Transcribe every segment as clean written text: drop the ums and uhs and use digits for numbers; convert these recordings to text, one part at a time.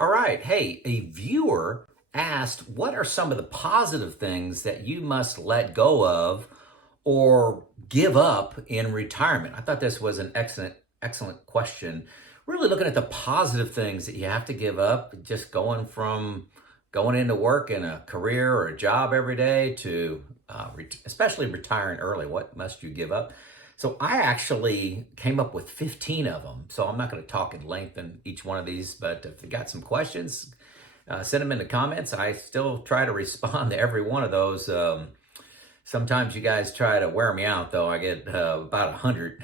All right. Hey, a viewer asked, what are some of the positive things that you must let go of or give up in retirement? I thought this was an excellent question. Really looking at the positive things that you have to give up, just going from going into work in a career or a job every day to especially retiring early. What must you give up? So I actually came up with 15 of them. So I'm not going to talk in length in each one of these, but if you got some questions, send them in the comments. I still try to respond to every one of those. Sometimes you guys try to wear me out, though. I get about 100.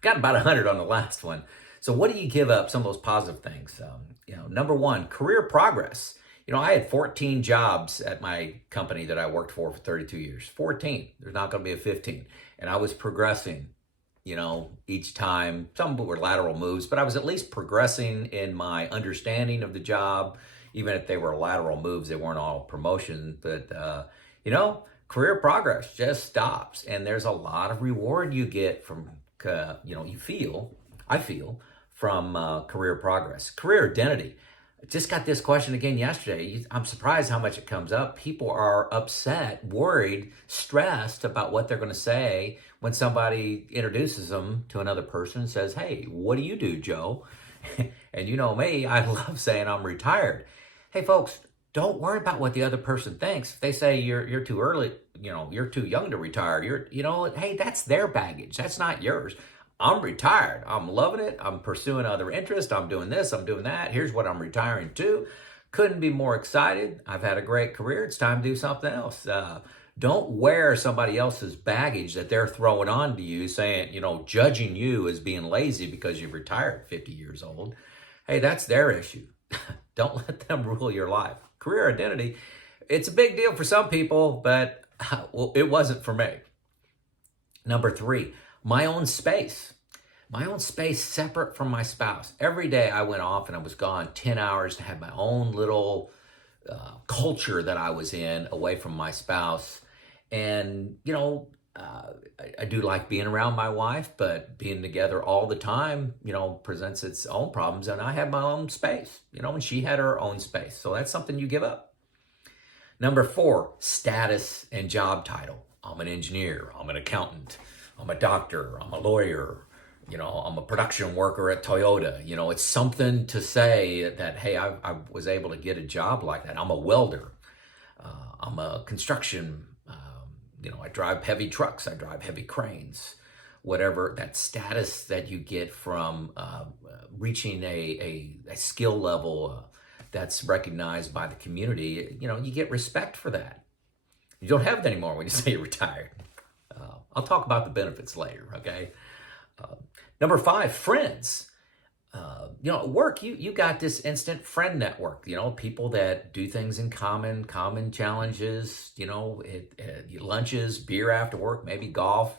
Got about 100 on the last one. So what do you give up? Some of those positive things. Number one, career progress. I had 14 jobs at my company that I worked for 32 years. 14. There's not going to be a 15. And I was progressing, each time. Some were lateral moves, but I was at least progressing in my understanding of the job. Even if they were lateral moves, they weren't all promotions. But, career progress just stops. And there's a lot of reward you get from, I feel, from career progress. Career identity. Just got this question again yesterday. I'm surprised how much it comes up. People are upset, worried, stressed about what they're going to say when somebody introduces them to another person and says, "Hey, what do you do, Joe?" And you know me, I love saying I'm retired. Hey, folks, don't worry about what the other person thinks. If they say you're too early, you're too young to retire. Hey, that's their baggage. That's not yours. I'm retired. I'm loving it. I'm pursuing other interests. I'm doing this. I'm doing that. Here's what I'm retiring to. Couldn't be more excited. I've had a great career. It's time to do something else. Don't wear somebody else's baggage that they're throwing on to you, saying, judging you as being lazy because you've retired at 50 years old. Hey, that's their issue. Don't let them rule your life. Career identity, it's a big deal for some people, but it wasn't for me. Number three, my own space. My own space separate from my spouse. Every day I went off and I was gone 10 hours to have my own little culture that I was in away from my spouse. And, I do like being around my wife, but being together all the time, presents its own problems. And I had my own space, and she had her own space. So that's something you give up. Number four, status and job title. I'm an engineer. I'm an accountant. I'm a doctor. I'm a lawyer. I'm a production worker at Toyota. It's something to say that, hey, I was able to get a job like that. I'm a welder. I'm a construction. I drive heavy trucks. I drive heavy cranes. Whatever that status that you get from reaching a skill level that's recognized by the community, you get respect for that. You don't have it anymore when you say you're retired. I'll talk about the benefits later, okay? Number five, friends. At work, you got this instant friend network, people that do things in common challenges, lunches, beer after work, maybe golf.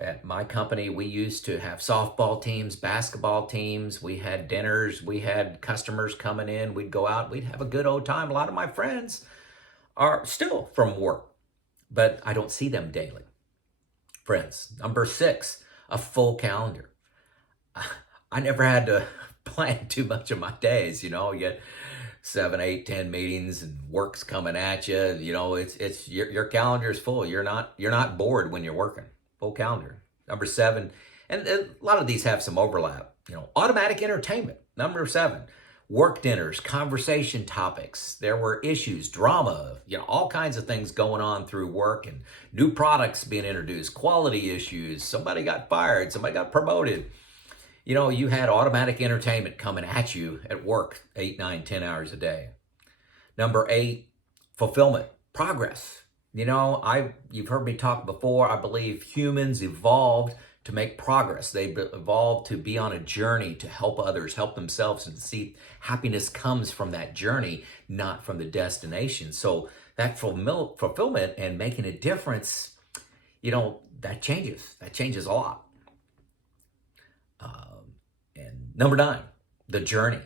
At my company, we used to have softball teams, basketball teams. We had dinners. We had customers coming in. We'd go out. We'd have a good old time. A lot of my friends are still from work, but I don't see them daily. Friends. Number six, a full calendar. I never had to plan too much of my days. You get 7, 8, 10 meetings and work's coming at you. It's your calendar is full. You're not bored when you're working. Full calendar. Number seven, and a lot of these have some overlap. Automatic entertainment. Number seven, work dinners, conversation topics. There were issues, drama, all kinds of things going on through work and new products being introduced, quality issues. Somebody got fired. Somebody got promoted. You had automatic entertainment coming at you at work 8, 9, 10 hours a day. Number eight, fulfillment, progress. You've heard me talk before. I believe humans evolved to make progress. They evolved to be on a journey to help others, help themselves, and see happiness comes from that journey, not from the destination. So that fulfillment and making a difference, that changes. That changes a lot. And number nine, the journey.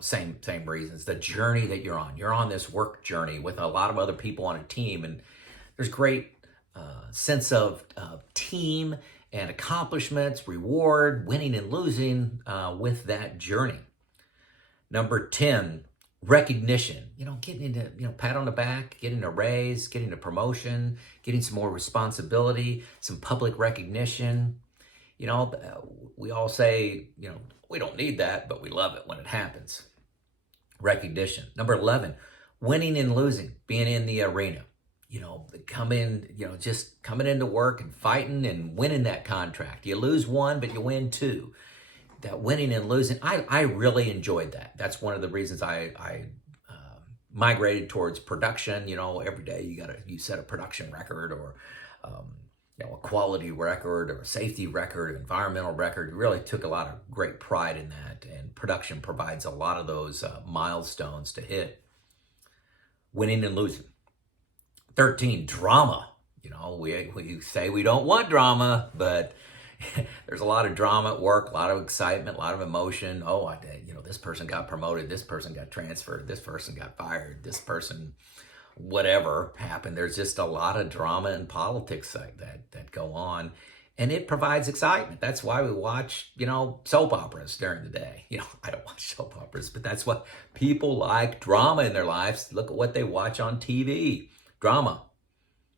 Same reasons. The journey that you're on. You're on this work journey with a lot of other people on a team, and there's great sense of team and accomplishments, reward, winning and losing with that journey. Number 10, recognition. Getting into, pat on the back, getting a raise, getting a promotion, getting some more responsibility, some public recognition. We all say, we don't need that, but we love it when it happens. Recognition. Number 11, winning and losing, being in the arena. Just coming into work and fighting and winning that contract. You lose one, but you win two. That winning and losing, I really enjoyed that. That's one of the reasons I migrated towards production. Every day you set a production record, or a quality record, or a safety record, environmental record. Really took a lot of great pride in that, and production provides a lot of those milestones to hit. Winning and losing. 13, drama. We say we don't want drama, but there's a lot of drama at work, a lot of excitement, a lot of emotion. Oh, this person got promoted, this person got transferred, this person got fired, this person, whatever happened. There's just a lot of drama and politics that go on, and it provides excitement. That's why we watch, soap operas during the day. I don't watch soap operas, but that's what people like, drama in their lives. Look at what they watch on TV. Drama,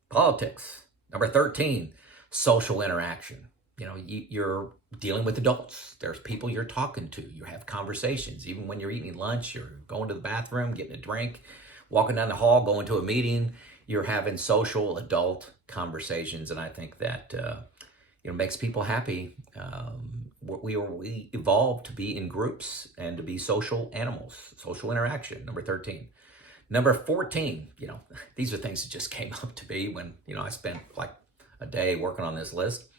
politics. Number 13, social interaction. You're dealing with adults. There's people you're talking to. You have conversations. Even when you're eating lunch, you're going to the bathroom, getting a drink, walking down the hall, going to a meeting. You're having social adult conversations, and I think that makes people happy. We evolved to be in groups and to be social animals. Social interaction. Number 13. Number 14, these are things that just came up to me when, I spent like a day working on this list.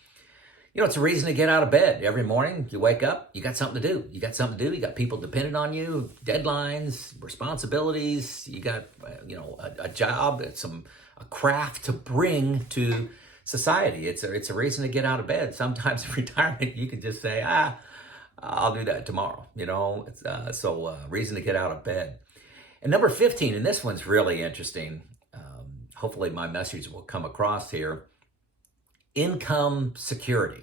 It's a reason to get out of bed every morning. You wake up, you got something to do. You got people dependent on you, deadlines, responsibilities. You got, a job, a craft to bring to society. It's a reason to get out of bed. Sometimes in retirement, you can just say, I'll do that tomorrow. Reason to get out of bed. And number 15, and this one's really interesting. Hopefully my message will come across here. Income security.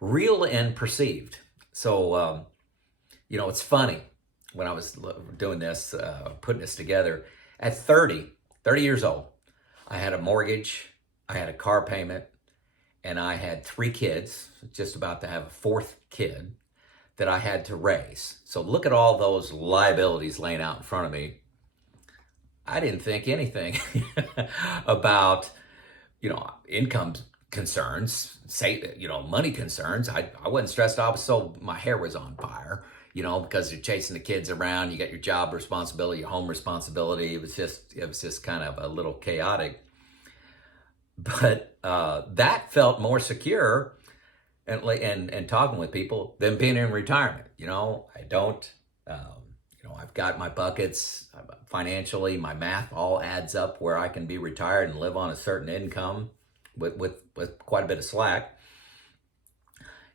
Real and perceived. So, it's funny. When I was doing this, putting this together, at 30 years old, I had a mortgage, I had a car payment, and I had 3 kids, just about to have a 4th kid that I had to raise. So look at all those liabilities laying out in front of me. I didn't think anything about, income concerns, money concerns. I wasn't stressed out, so my hair was on fire, because you're chasing the kids around. You got your job responsibility, your home responsibility. It was just kind of a little chaotic. But that felt more secure. And talking with people than being in retirement. I don't, I've got my buckets financially, my math all adds up where I can be retired and live on a certain income with quite a bit of slack.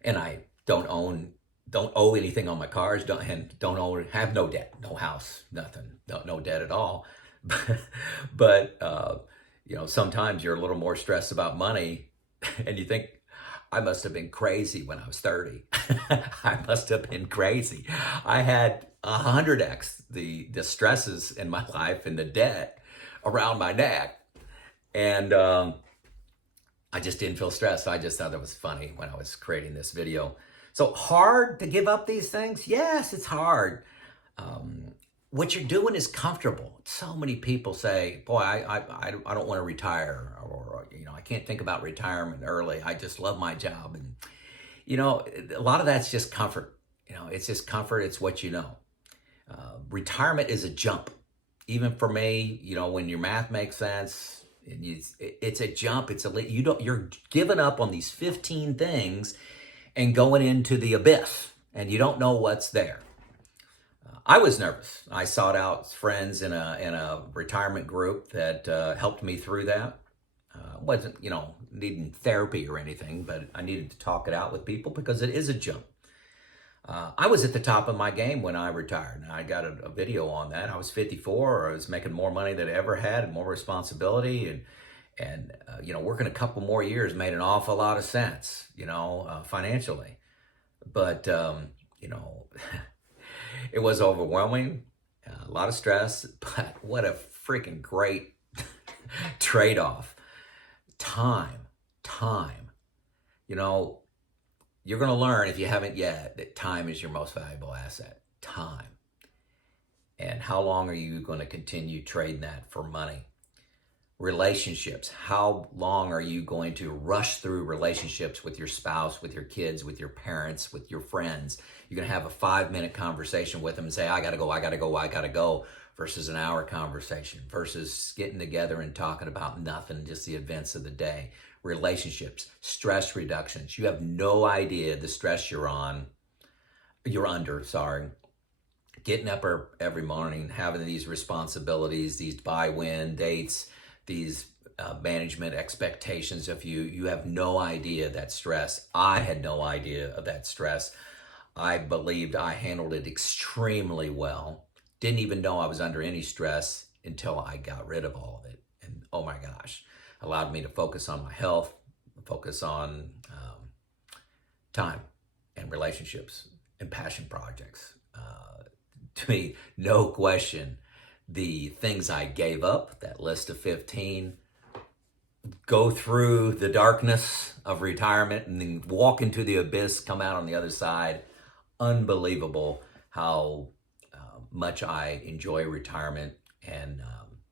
And I don't owe anything on my cars, have no debt, no house, nothing, no debt at all. But sometimes you're a little more stressed about money and you think, I must have been crazy when I was 30. I must have been crazy. I had 100x the stresses in my life and the debt around my neck. And I just didn't feel stressed. I just thought it was funny when I was creating this video. So hard to give up these things? Yes, it's hard. What you're doing is comfortable. So many people say, boy, I don't want to retire, or I can't think about retirement early. I just love my job. And, a lot of that's just comfort. It's just comfort. It's what you know. Retirement is a jump. Even for me, when your math makes sense, it's a jump. You're giving up on these 15 things and going into the abyss, and you don't know what's there. I was nervous. I sought out friends in a retirement group that helped me through that. Wasn't, needing therapy or anything, but I needed to talk it out with people because it is a jump. I was at the top of my game when I retired. And I got a video on that. I was 54. I was making more money than I ever had and more responsibility. And working a couple more years made an awful lot of sense, financially. But, It was overwhelming, a lot of stress, but what a freaking great trade-off. Time. You know, you're going to learn, if you haven't yet, that time is your most valuable asset. Time. And how long are you going to continue trading that for money? Relationships. How long are you going to rush through relationships with your spouse, with your kids, with your parents, with your friends? You're going to have a 5-minute conversation with them and say, I got to go, versus an hour conversation, versus getting together and talking about nothing, just the events of the day. Relationships, stress reductions. You have no idea the stress you're under, getting up every morning, having these responsibilities, these buy-win dates, these management expectations of you. You have no idea that stress. I had no idea of that stress. I believed I handled it extremely well. Didn't even know I was under any stress until I got rid of all of it. And oh my gosh, allowed me to focus on my health, focus on time and relationships and passion projects. To me, no question, the things I gave up, that list of 15, go through the darkness of retirement and then walk into the abyss, come out on the other side. Unbelievable how much I enjoy retirement, and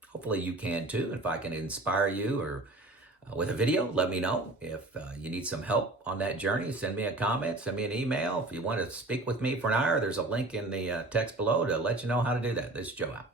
hopefully you can too. If I can inspire you or with a video, let me know. If you need some help on that journey, send me a comment, send me an email. If you want to speak with me for an hour, there's a link in the text below to let you know how to do that. This is Joe out.